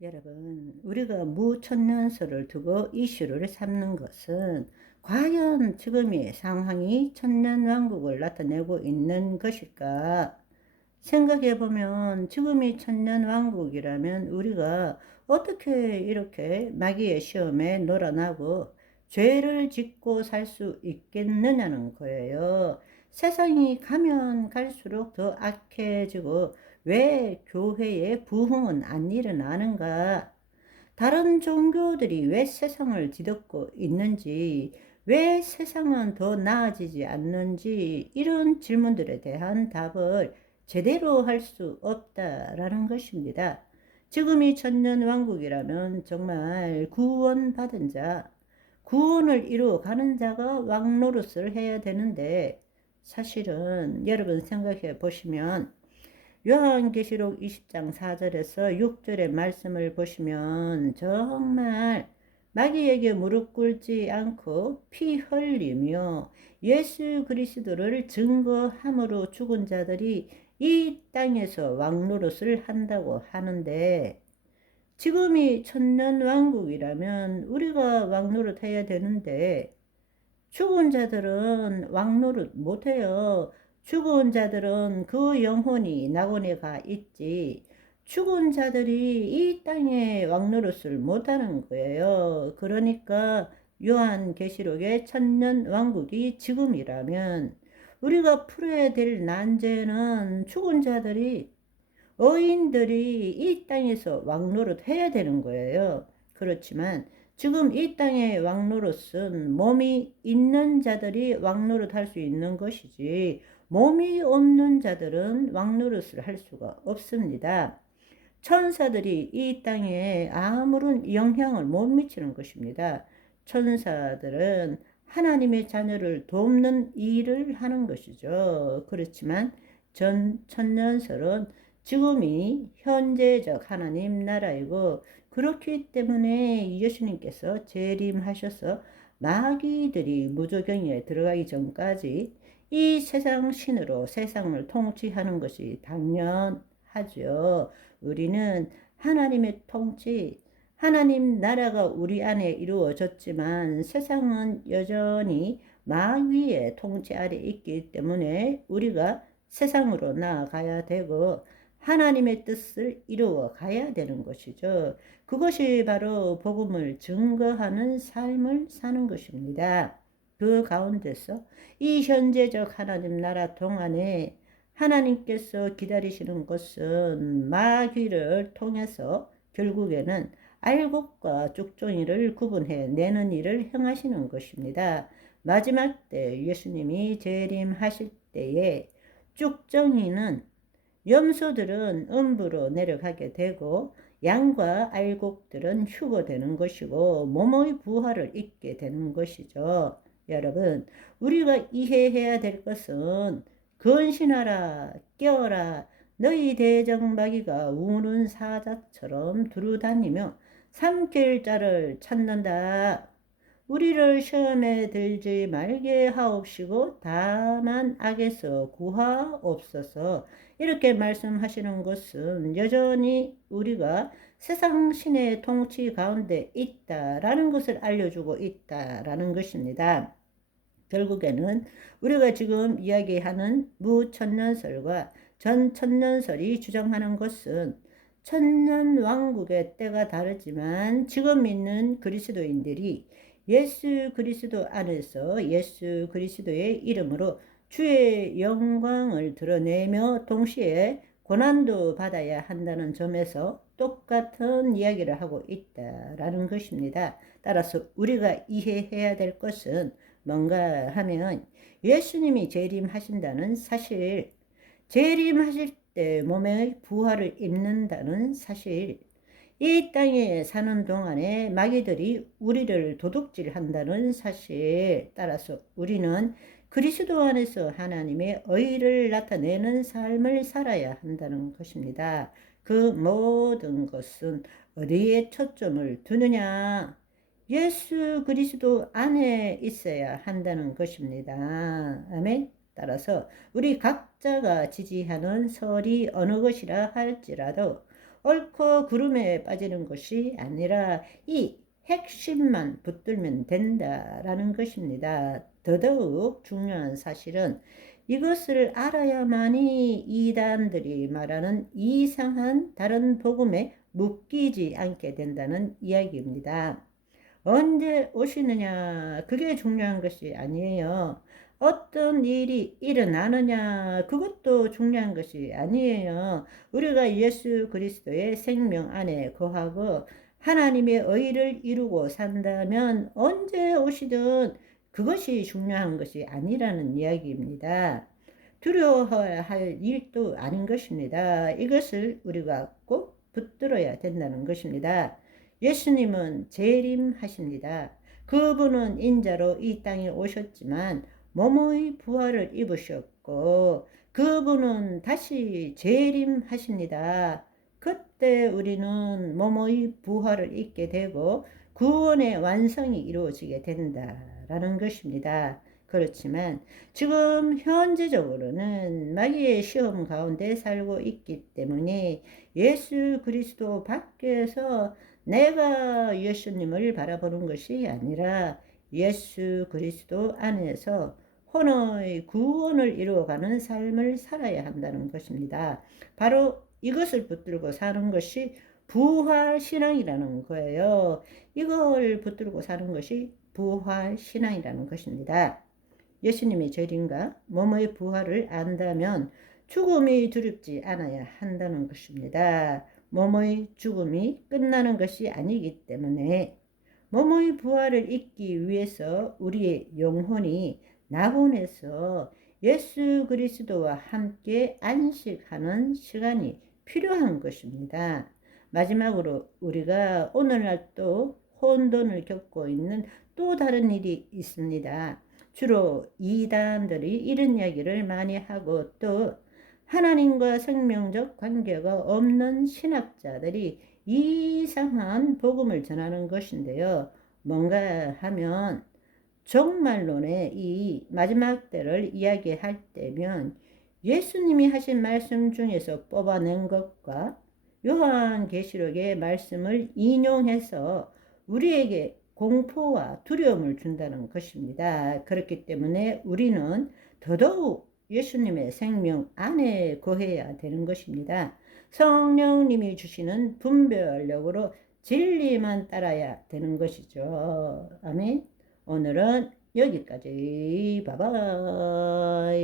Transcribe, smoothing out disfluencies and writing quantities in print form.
여러분, 우리가 무천년설을 두고 이슈를 삼는 것은 과연 지금의 상황이 천년왕국을 나타내고 있는 것일까? 생각해보면 지금이 천년왕국이라면 우리가 어떻게 이렇게 마귀의 시험에 놀아나고 죄를 짓고 살 수 있겠느냐는 거예요. 세상이 가면 갈수록 더 악해지고 왜 교회의 부흥은 안 일어나는가? 다른 종교들이 왜 세상을 뒤덮고 있는지, 왜 세상은 더 나아지지 않는지, 이런 질문들에 대한 답을 제대로 할 수 없다라는 것입니다. 지금이 천년왕국이라면 정말 구원받은 자, 구원을 이루어가는 자가 왕 노릇을 해야 되는데, 사실은 여러분 생각해 보시면 요한계시록 20장 4절에서 6절의 말씀을 보시면 정말 마귀에게 무릎 꿇지 않고 피 흘리며 예수 그리스도를 증거함으로 죽은 자들이 이 땅에서 왕노릇을 한다고 하는데, 지금이 천년왕국이라면 우리가 왕노릇 해야 되는데 죽은 자들은 왕노릇 못해요. 죽은 자들은 그 영혼이 낙원에 가 있지. 죽은 자들이 이 땅에 왕노릇을 못하는 거예요. 그러니까 요한계시록의 천년왕국이 지금이라면 우리가 풀어야 될 난제는 죽은 자들이, 어인들이 이 땅에서 왕노릇 해야 되는 거예요. 그렇지만 지금 이 땅의 왕노릇은 몸이 있는 자들이 왕노릇 할 수 있는 것이지 몸이 없는 자들은 왕노릇을 할 수가 없습니다. 천사들이 이 땅에 아무런 영향을 못 미치는 것입니다. 천사들은 하나님의 자녀를 돕는 일을 하는 것이죠. 그렇지만 천년설은 지금이 현재적 하나님 나라이고, 그렇기 때문에 예수님께서 재림하셔서 마귀들이 무저경에 들어가기 전까지 이 세상 신으로 세상을 통치하는 것이 당연하죠. 우리는 하나님의 통치, 하나님 나라가 우리 안에 이루어졌지만 세상은 여전히 마귀의 통치 아래 있기 때문에 우리가 세상으로 나아가야 되고 하나님의 뜻을 이루어 가야 되는 것이죠. 그것이 바로 복음을 증거하는 삶을 사는 것입니다. 그 가운데서 이 현재적 하나님 나라 동안에 하나님께서 기다리시는 것은 마귀를 통해서 결국에는 알곡과 쭉종이를 구분해 내는 일을 행하시는 것입니다. 마지막 때 예수님이 재림하실 때에 쭉정이는, 염소들은 음부로 내려가게 되고 양과 알곡들은 휴거되는 것이고 몸의 부활을 입게 되는 것이죠. 여러분, 우리가 이해해야 될 것은 근신하라, 깨어라, 너희 대적마귀가 우는 사자처럼 두루다니며 삼킬 자를 찾는다. 우리를 시험에 들지 말게 하옵시고 다만 악에서 구하옵소서. 이렇게 말씀하시는 것은 여전히 우리가 세상 신의 통치 가운데 있다라는 것을 알려주고 있다라는 것입니다. 결국에는 우리가 지금 이야기하는 무천년설과 전천년설이 주장하는 것은 천년왕국의 때가 다르지만 지금 있는 그리스도인들이 예수 그리스도 안에서 예수 그리스도의 이름으로 주의 영광을 드러내며 동시에 고난도 받아야 한다는 점에서 똑같은 이야기를 하고 있다라는 것입니다. 따라서 우리가 이해해야 될 것은 뭔가 하면 예수님이 재림하신다는 사실, 재림하실 때 몸의 부활을 입는다는 사실, 이 땅에 사는 동안에 마귀들이 우리를 도둑질한다는 사실, 따라서 우리는 그리스도 안에서 하나님의 의를 나타내는 삶을 살아야 한다는 것입니다. 그 모든 것은 어디에 초점을 두느냐? 예수 그리스도 안에 있어야 한다는 것입니다. 아멘. 따라서 우리 각자가 지지하는 설이 어느 것이라 할지라도 옳고 그름에 빠지는 것이 아니라 이 핵심만 붙들면 된다라는 것입니다. 더더욱 중요한 사실은 이것을 알아야만이 이단들이 말하는 이상한 다른 복음에 묶이지 않게 된다는 이야기입니다. 언제 오시느냐, 그게 중요한 것이 아니에요. 어떤 일이 일어나느냐, 그것도 중요한 것이 아니에요. 우리가 예수 그리스도의 생명 안에 거하고 하나님의 의를 이루고 산다면 언제 오시든 그것이 중요한 것이 아니라는 이야기입니다. 두려워해야 할 일도 아닌 것입니다. 이것을 우리가 꼭 붙들어야 된다는 것입니다. 예수님은 재림하십니다. 그분은 인자로 이 땅에 오셨지만 몸의 부활을 입으셨고 그분은 다시 재림하십니다. 그때 우리는 몸의 부활을 입게 되고 구원의 완성이 이루어지게 된다라는 것입니다. 그렇지만 지금 현재적으로는 마귀의 시험 가운데 살고 있기 때문에 예수 그리스도 밖에서 내가 예수님을 바라보는 것이 아니라 예수 그리스도 안에서 혼의 구원을 이루어가는 삶을 살아야 한다는 것입니다. 바로 이것을 붙들고 사는 것이 부활신앙이라는 거예요. 이걸 붙들고 사는 것이 부활신앙이라는 것입니다. 예수님의 재림과 몸의 부활을 안다면 죽음이 두렵지 않아야 한다는 것입니다. 몸의 죽음이 끝나는 것이 아니기 때문에 몸의 부활을 잊기 위해서 우리의 영혼이 낙원에서 예수 그리스도와 함께 안식하는 시간이 필요한 것입니다. 마지막으로 우리가 오늘날 또 혼돈을 겪고 있는 또 다른 일이 있습니다. 주로 이단들이 이런 이야기를 많이 하고 또 하나님과 생명적 관계가 없는 신학자들이 이상한 복음을 전하는 것인데요. 뭔가 하면 종말론의 이 마지막 때를 이야기할 때면 예수님이 하신 말씀 중에서 뽑아낸 것과 요한계시록의 말씀을 인용해서 우리에게 공포와 두려움을 준다는 것입니다. 그렇기 때문에 우리는 더더욱 예수님의 생명 안에 거해야 되는 것입니다. 성령님이 주시는 분별력으로 진리만 따라야 되는 것이죠. 아멘. 오늘은 여기까지. 바이바이.